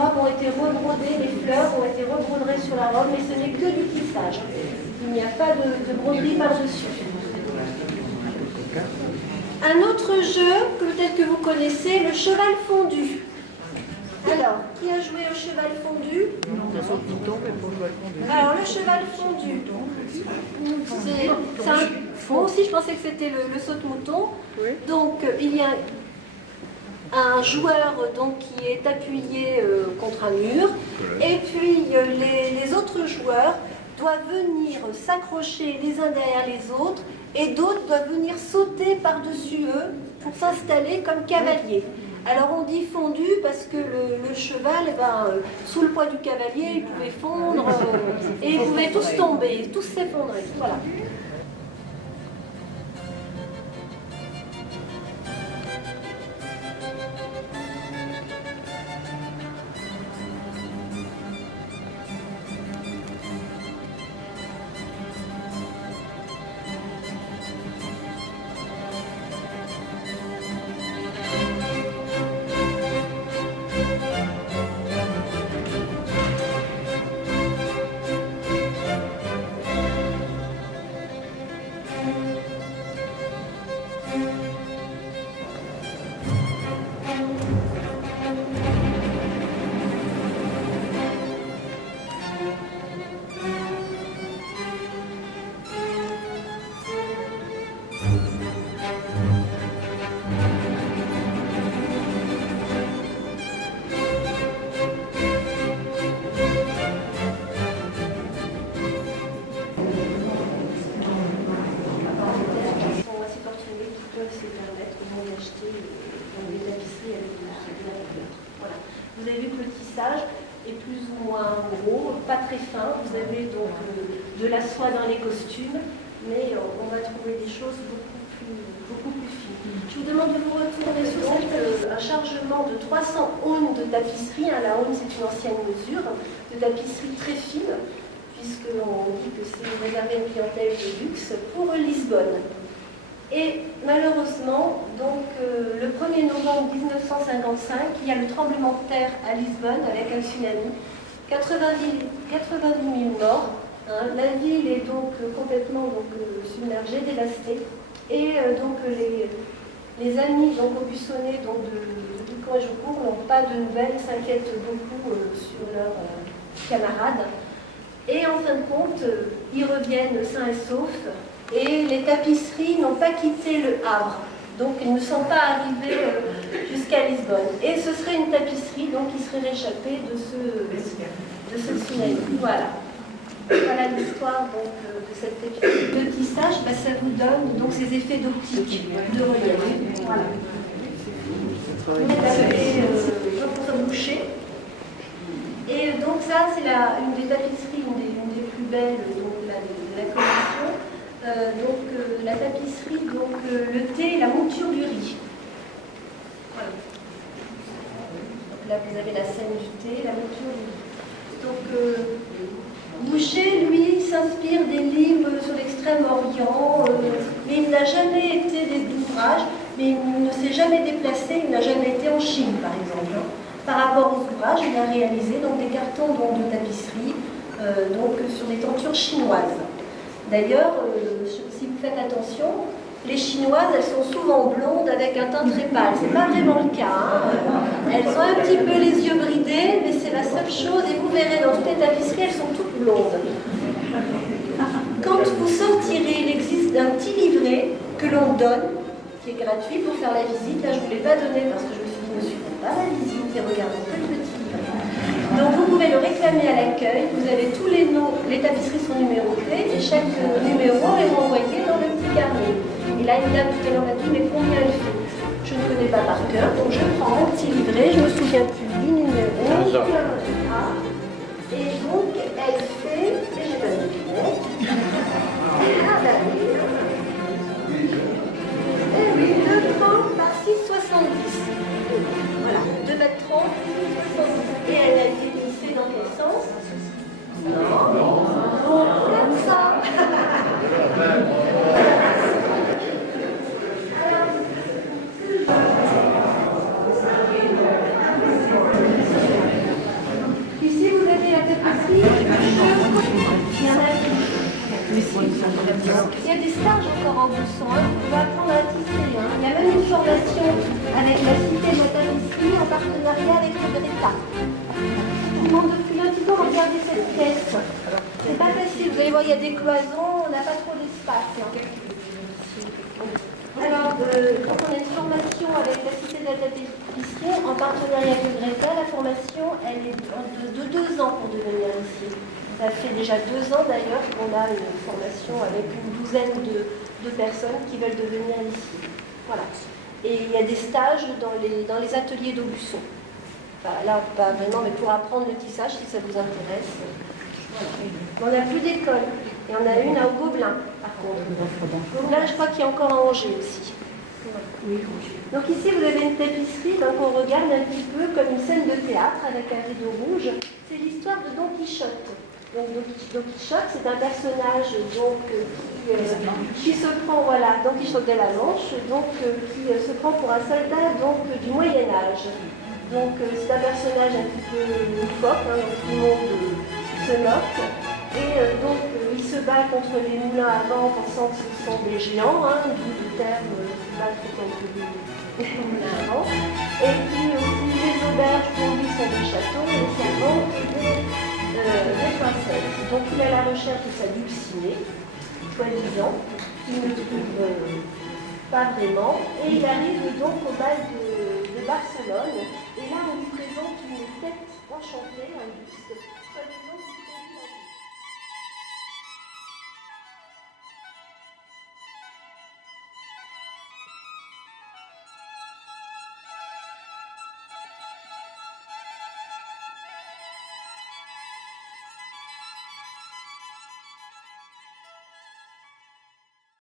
robes ont été rebrodées, les fleurs ont été rebrodées sur la robe, mais ce n'est que du tissage. Il n'y a pas de broderie par-dessus. Un autre jeu, peut-être que vous connaissez, le cheval fondu. Alors, qui a joué au cheval fondu? Alors, le cheval fondu, moi aussi je pensais que c'était le saute-mouton. Donc, il y a un joueur donc, qui est appuyé contre un mur, et puis les autres joueurs doivent venir s'accrocher les uns derrière les autres, et d'autres doivent venir sauter par-dessus eux pour s'installer comme cavaliers. Alors on dit fondu parce que le cheval, sous le poids du cavalier, il pouvait fondre et ils pouvaient tous tomber, tous s'effondrer. Voilà. Vous avez vu que le tissage est plus ou moins gros, pas très fin. Vous avez donc de la soie dans les costumes, mais on va trouver des choses beaucoup plus fines. Je vous demande de vous retourner sur un chargement de 300 aunes de tapisserie. La aune, c'est une ancienne mesure de tapisserie très fine, puisqu'on dit que c'est réservé à une clientèle de luxe pour Lisbonne. Et malheureusement, donc, le 1er novembre 1955, il y a le tremblement de terre à Lisbonne avec un tsunami, 90 000 morts. Hein. La ville est donc complètement submergée, dévastée. Et donc les amis aubusonnés de Ducamp et Jaucourt n'ont pas de nouvelles, s'inquiètent beaucoup sur leurs camarades. Et en fin de compte, ils reviennent sains et saufs. Et les tapisseries n'ont pas quitté le Havre, donc elles ne sont pas arrivées jusqu'à Lisbonne. Et ce serait une tapisserie donc, qui serait réchappée de ce tsunami. Voilà. Voilà l'histoire de cette tapisserie. Le tissage, ça vous donne donc, ces effets d'optique, de relief. Voilà. Vous avez votre boucher. Et donc ça, c'est une des tapisseries, une des plus belles de la collection. La tapisserie, le thé et la mouture du riz. Voilà. Donc là, vous avez la scène du thé, la mouture du riz. Donc, Boucher, lui, s'inspire des livres sur l'Extrême-Orient, mais il n'a jamais été des ouvrages, mais il ne s'est jamais déplacé, il n'a jamais été en Chine, par exemple. Hein. Par rapport aux ouvrages, il a réalisé des cartons de tapisserie sur des tentures chinoises. D'ailleurs, si vous faites attention, les Chinoises, elles sont souvent blondes avec un teint très pâle. Ce n'est pas vraiment le cas. Hein. Elles ont un petit peu les yeux bridés, mais c'est la seule chose. Et vous verrez, dans toutes les tapisseries, elles sont toutes blondes. Quand vous sortirez, il existe un petit livret que l'on donne, qui est gratuit pour faire la visite. Là, je ne vous l'ai pas donné parce que je me suis dit, monsieur, pas la visite, et regardez que le petit livret. Donc vous pouvez le réclamer à l'accueil, vous avez tous les noms, les tapisseries sont numérotées et chaque numéro est renvoyé dans le petit carnet. Et là, une dame tout à l'heure m'a dit, mais combien elle fait? Je ne connais pas par cœur, donc je prends mon petit livret, je me souviens plus du numéro. Et donc elle fait, et j'ai pas de lunettes. Ah bah oui. Et oui, 2,30 par 6,70. Voilà, 2,30 m, 6,70. Et elle a été glissée dans quel sens? Non, comme ça. Il y en a plus. Il y a des stages encore en Aubusson, hein. On va apprendre à tisser. Hein. Il y a même une formation avec la Cité de la Tapisserie en partenariat avec le Greta. Je vous demande depuis un petit peu de regarder cette pièce. C'est pas facile, vous allez voir, il y a des cloisons, on n'a pas trop d'espace. Hein. Alors, donc on a une formation avec la Cité de la Tapisserie en partenariat avec le Greta. La formation, elle est de 2 ans pour devenir ici. Ça fait déjà 2 ans d'ailleurs qu'on a une formation avec une douzaine de personnes qui veulent devenir ici. Voilà. Et il y a des stages dans les ateliers d'Aubusson. Enfin, là, pas vraiment, mais pour apprendre le tissage, si ça vous intéresse. Voilà. On n'a plus d'école. Il y en a une à Gobelin, par contre. Gobelin, je crois qu'il y a encore à Angers aussi. Donc ici, vous avez une tapisserie, donc on regarde un petit peu comme une scène de théâtre avec un rideau rouge. C'est l'histoire de Don Quichotte. Donc Don Quichotte, c'est un personnage donc, qui se prend, voilà, Don Quichotte de la Manche, donc qui se prend pour un soldat donc, du Moyen-Âge. Donc c'est un personnage un petit peu loufoque, hein, donc tout le monde se moque. Et donc il se bat contre les moulins à vent pensant que ce sont des géants, hein, d'où le terme se battre contre les moulins à vent. Et puis aussi les auberges pour lui sont des châteaux, les servantes des princesses. Donc il est à la recherche de sa dulcinée, soi-disant, qu'il ne trouve pas vraiment. Et il arrive donc au bal de Barcelone. Et là on lui présente une tête enchantée, un buste, soi-disant qu'il prédit la vie.